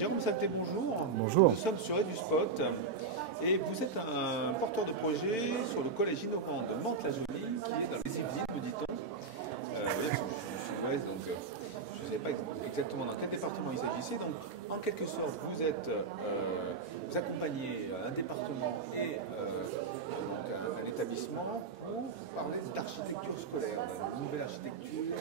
Jérôme Salté, bonjour. Bonjour. Nous sommes sur EduSpot et vous êtes un porteur de projet sur le collège innovant de Mantes-la-Jolie qui est dans les Yvelines, me dit-on. Oui, parce que je suis sud-ouest, donc je ne savais pas exactement dans quel département il s'agissait. Donc, en quelque sorte, vous accompagnez un département et donc un établissement pour parler d'architecture scolaire, d'une nouvelle architecture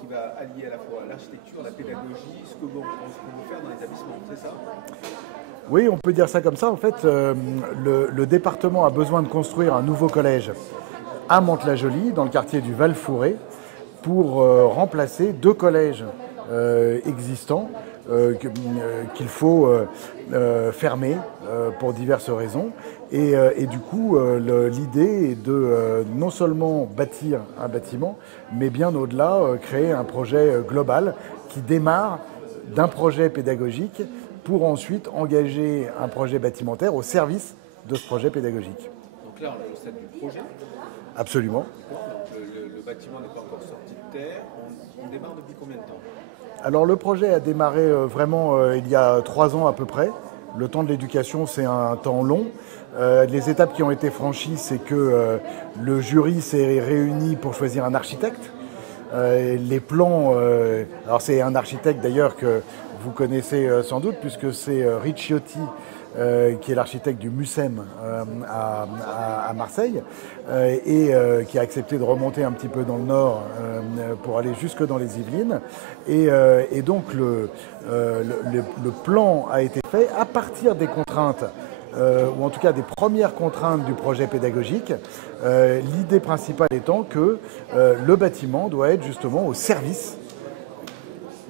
qui va allier à la fois l'architecture, la pédagogie, ce que vous veut faire dans l'établissement, c'est ça? Oui, on peut dire ça comme ça. En fait, le département a besoin de construire un nouveau collège à Mantes-la-Jolie, dans le quartier du Val-Fouré, pour remplacer deux collèges existants qu'il faut fermer pour diverses raisons. Et du coup, l'idée est de non seulement bâtir un bâtiment, mais bien au-delà, créer un projet global qui démarre d'un projet pédagogique pour ensuite engager un projet bâtimentaire au service de ce projet pédagogique. Donc là, on est au stade du projet. Absolument. Donc, le bâtiment n'est pas encore sorti de terre. On démarre depuis combien de temps? Alors le projet a démarré vraiment il y a 3 ans à peu près. Le temps de l'éducation, c'est un temps long. Les étapes qui ont été franchies, c'est que le jury s'est réuni pour choisir un architecte. Les plans, alors c'est un architecte d'ailleurs que vous connaissez sans doute, puisque c'est Ricciotti qui est l'architecte du MUSEM à Marseille et qui a accepté de remonter un petit peu dans le nord pour aller jusque dans les Yvelines. Et donc le plan a été fait à partir des contraintes ou en tout cas des premières contraintes du projet pédagogique, l'idée principale étant que le bâtiment doit être justement au service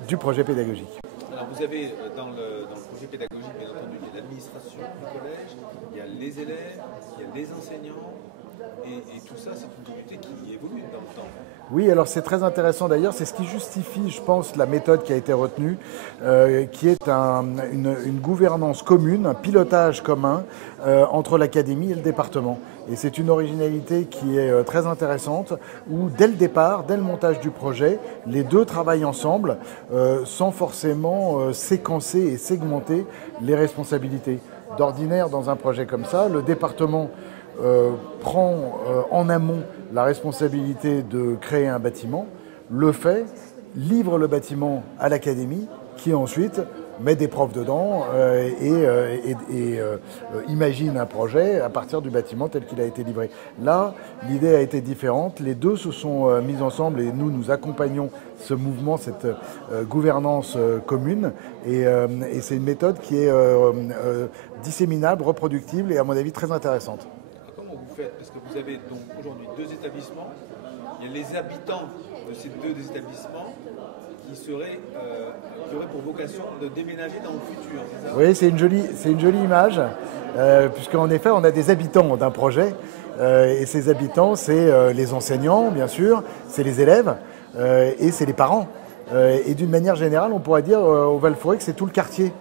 du projet pédagogique. Alors vous avez dans le projet pédagogique, bien entendu, il y a l'administration du collège, il y a les élèves, il y a les enseignants, et tout ça, c'est une unité qui évolue dans le temps. Oui, alors c'est très intéressant d'ailleurs, c'est ce qui justifie, je pense, la méthode qui a été retenue, qui est une gouvernance commune, un pilotage commun entre l'académie et le département. Et c'est une originalité qui est très intéressante, où dès le départ, dès le montage du projet, les deux travaillent ensemble, sans forcément séquencer et segmenter les responsabilités. D'ordinaire, dans un projet comme ça, le département prend en amont la responsabilité de créer un bâtiment, le fait, livre le bâtiment à l'académie qui ensuite met des profs dedans et imagine un projet à partir du bâtiment tel qu'il a été livré. Là, l'idée a été différente, les deux se sont mis ensemble et nous accompagnons ce mouvement, cette gouvernance commune et c'est une méthode qui est disséminable, reproductible et à mon avis très intéressante. Vous faites, parce que vous avez donc aujourd'hui 2 établissements, il y a les habitants de ces 2 établissements qui auraient pour vocation de déménager dans le futur, c'est ça? Oui, c'est une jolie image, puisqu'en effet on a des habitants d'un projet, et ces habitants c'est les enseignants bien sûr, c'est les élèves et c'est les parents. Et d'une manière générale on pourrait dire au Val-Fouré que c'est tout le quartier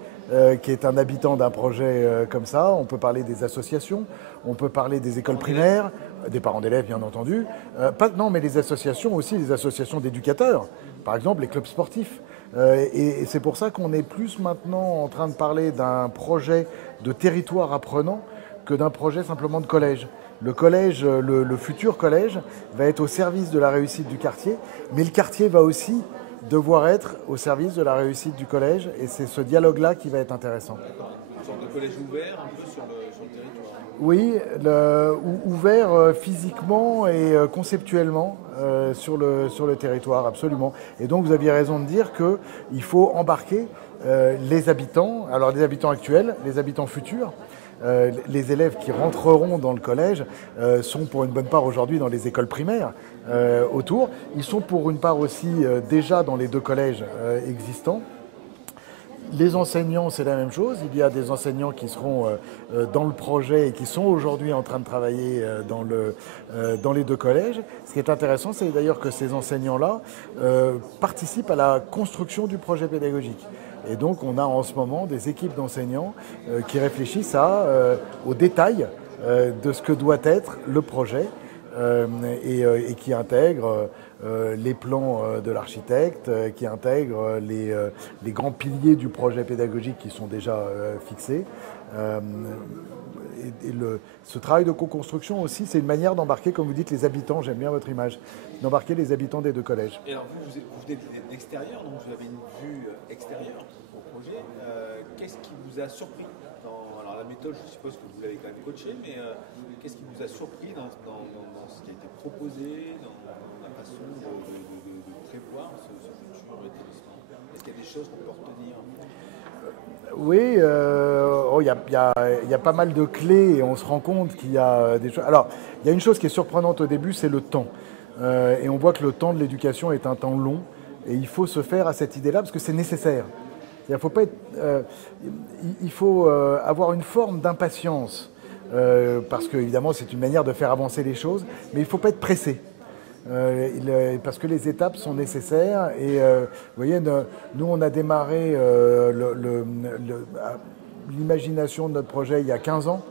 qui est un habitant d'un projet comme ça. On peut parler des associations, on peut parler des écoles primaires, des parents d'élèves bien entendu, mais les associations aussi, les associations d'éducateurs, par exemple les clubs sportifs. Et c'est pour ça qu'on est plus maintenant en train de parler d'un projet de territoire apprenant que d'un projet simplement de collège. Le collège, le futur collège, va être au service de la réussite du quartier, mais le quartier va aussi devoir être au service de la réussite du collège, et c'est ce dialogue-là qui va être intéressant. D'accord, une sorte de collège ouvert un peu sur le territoire. Oui, ouvert physiquement et conceptuellement sur le territoire, absolument. Et donc vous aviez raison de dire qu'il faut embarquer les habitants, alors les habitants actuels, les habitants futurs. Les élèves qui rentreront dans le collège sont pour une bonne part aujourd'hui dans les écoles primaires autour. Ils sont pour une part aussi déjà dans les 2 collèges existants. Les enseignants, c'est la même chose. Il y a des enseignants qui seront dans le projet et qui sont aujourd'hui en train de travailler dans les 2 collèges. Ce qui est intéressant, c'est d'ailleurs que ces enseignants-là participent à la construction du projet pédagogique. Et donc on a en ce moment des équipes d'enseignants qui réfléchissent aux détails de ce que doit être le projet et qui intègrent les plans de l'architecte, qui intègre les grands piliers du projet pédagogique qui sont déjà fixés. Ce travail de co-construction aussi, c'est une manière d'embarquer, comme vous dites, les habitants, j'aime bien votre image, d'embarquer les habitants des deux collèges. Et alors vous venez de l'extérieur, donc vous avez une vue extérieure au projet. Qu'est-ce qui vous a surpris alors la méthode, je suppose que vous l'avez quand même coachée, mais qu'est-ce qui vous a surpris dans ce qui a été proposé, dans la façon de prévoir ce futur établissement? Est-ce qu'il y a des choses qu'on peut retenir? Oui, il y a pas mal de clés et on se rend compte qu'il y a des choses. Alors, il y a une chose qui est surprenante au début, c'est le temps. Et on voit que le temps de l'éducation est un temps long et il faut se faire à cette idée-là parce que c'est nécessaire. Il faut avoir une forme d'impatience parce qu'évidemment c'est une manière de faire avancer les choses, mais il ne faut pas être pressé. Parce que les étapes sont nécessaires et vous voyez, nous on a démarré l'imagination de notre projet il y a 15 ans.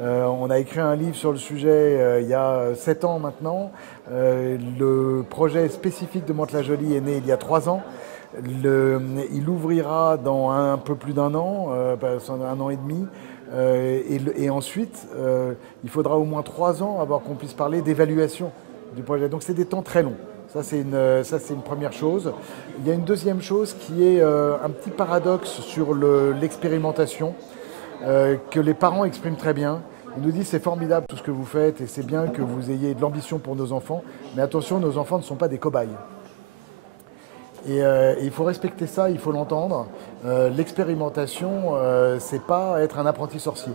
On a écrit un livre sur le sujet il y a 7 ans maintenant. Le projet spécifique de Mantes-la-Jolie est né il y a 3 ans. Il ouvrira dans un peu plus d'un an, un an et demi. Et ensuite, il faudra au moins 3 ans avant qu'on puisse parler d'évaluation du projet. Donc c'est des temps très longs. Ça c'est une première chose. Il y a une deuxième chose qui est un petit paradoxe sur l'expérimentation que les parents expriment très bien. Ils nous disent c'est formidable tout ce que vous faites et c'est bien que vous ayez de l'ambition pour nos enfants, mais attention, nos enfants ne sont pas des cobayes. Et il faut respecter ça, il faut l'entendre. L'expérimentation, c'est pas être un apprenti sorcier.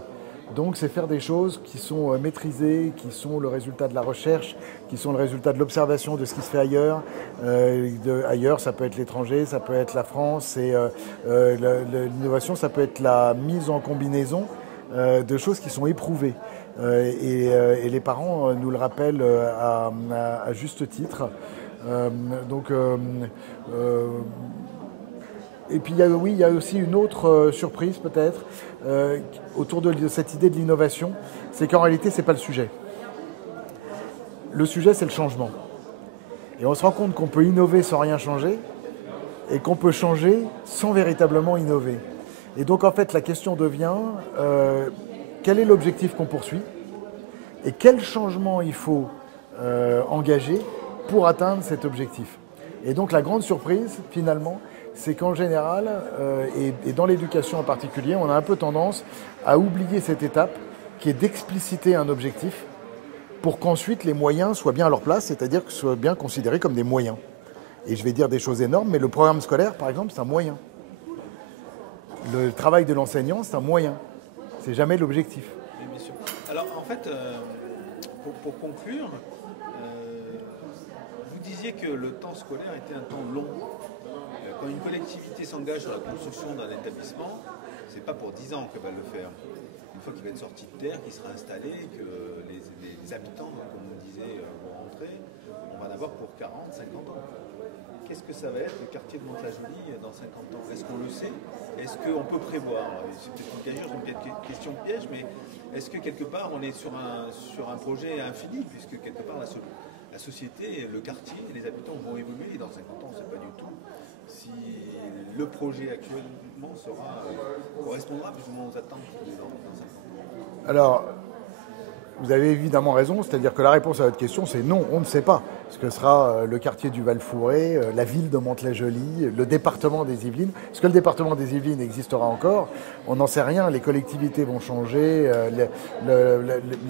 Donc c'est faire des choses qui sont maîtrisées, qui sont le résultat de la recherche, qui sont le résultat de l'observation de ce qui se fait ailleurs. Ailleurs, ça peut être l'étranger, ça peut être la France. Et l'innovation, ça peut être la mise en combinaison de choses qui sont éprouvées. Et les parents nous le rappellent à juste titre. Et puis il y a aussi une autre surprise peut-être autour de cette idée de l'innovation, c'est qu'en réalité c'est pas le sujet. Le sujet c'est le changement. Et on se rend compte qu'on peut innover sans rien changer et qu'on peut changer sans véritablement innover. Et donc en fait la question devient quel est l'objectif qu'on poursuit et quel changement il faut engager pour atteindre cet objectif. Et donc la grande surprise finalement, c'est qu'en général, et dans l'éducation en particulier, on a un peu tendance à oublier cette étape qui est d'expliciter un objectif pour qu'ensuite les moyens soient bien à leur place, c'est-à-dire qu'ils soient bien considérés comme des moyens. Et je vais dire des choses énormes, mais le programme scolaire, par exemple, c'est un moyen. Le travail de l'enseignant, c'est un moyen. C'est jamais l'objectif. Oui, bien sûr. Alors en fait, pour conclure, vous disiez que le temps scolaire était un temps long. Quand une collectivité s'engage sur la construction d'un établissement, c'est pas pour 10 ans qu'elle va le faire. Une fois qu'il va être sorti de terre, qu'il sera installé, que les habitants, comme on disait, vont rentrer, on va en avoir pour 40, 50 ans. Qu'est-ce que ça va être le quartier de Mantes-la-Jolie dans 50 ans? Est-ce qu'on le sait? Est-ce qu'on peut prévoir? C'est peut-être une question piège, mais est-ce que quelque part on est sur un projet infini, puisque quelque part la société, le quartier, les habitants vont évoluer et dans 50 ans, on ne sait pas du tout si le projet actuellement correspondra plus ou moins aux attentes dans 50 ans. Alors, vous avez évidemment raison, c'est-à-dire que la réponse à votre question, c'est non, on ne sait pas. Ce que sera le quartier du Val-Fouré, la ville de Mantes-la-Jolie, le département des Yvelines. Est-ce que le département des Yvelines existera encore? On n'en sait rien, les collectivités vont changer,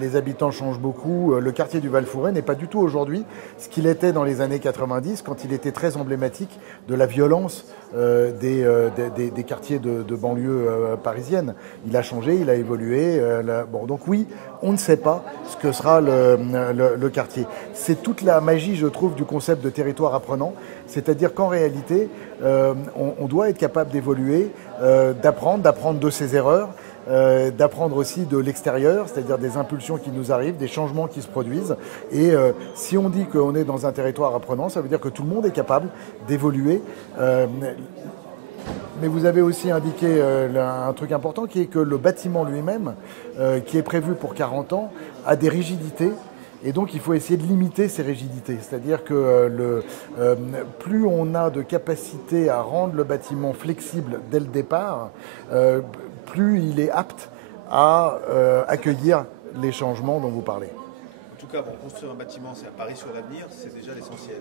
les habitants changent beaucoup. Le quartier du Val-Fouré n'est pas du tout aujourd'hui ce qu'il était dans les années 90, quand il était très emblématique de la violence des quartiers de banlieue parisienne. Il a changé, il a évolué. Donc oui, on ne sait pas ce que sera le quartier. C'est toute la magie, je trouve, du concept de territoire apprenant. C'est-à-dire qu'en réalité, on doit être capable d'évoluer, d'apprendre de ses erreurs, d'apprendre aussi de l'extérieur, c'est-à-dire des impulsions qui nous arrivent, des changements qui se produisent. Et si on dit qu'on est dans un territoire apprenant, ça veut dire que tout le monde est capable d'évoluer. Mais vous avez aussi indiqué un truc important qui est que le bâtiment lui-même, qui est prévu pour 40 ans, a des rigidités Et donc, il faut essayer de limiter ces rigidités. C'est-à-dire que plus on a de capacité à rendre le bâtiment flexible dès le départ, plus il est apte à accueillir les changements dont vous parlez. En tout cas, pour construire un bâtiment, c'est un pari sur l'avenir, c'est déjà l'essentiel.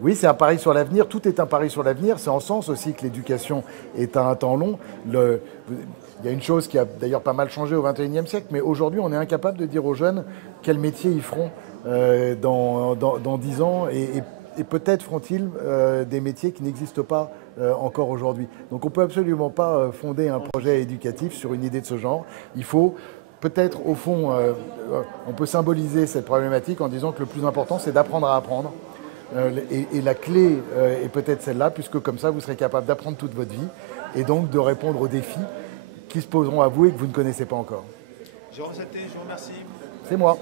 Oui, c'est un pari sur l'avenir. Tout est un pari sur l'avenir. C'est en sens aussi que l'éducation est à un temps long. Il y a une chose qui a d'ailleurs pas mal changé au XXIe siècle, mais aujourd'hui, on est incapable de dire aux jeunes quel métier ils feront dans 10 ans et peut-être feront-ils des métiers qui n'existent pas encore aujourd'hui. Donc on ne peut absolument pas fonder un projet éducatif sur une idée de ce genre. Il faut peut-être, au fond, on peut symboliser cette problématique en disant que le plus important, c'est d'apprendre à apprendre. Et la clé est peut-être celle-là, puisque comme ça, vous serez capable d'apprendre toute votre vie et donc de répondre aux défis qui se poseront à vous et que vous ne connaissez pas encore. Jérôme Saté, je vous remercie. C'est moi.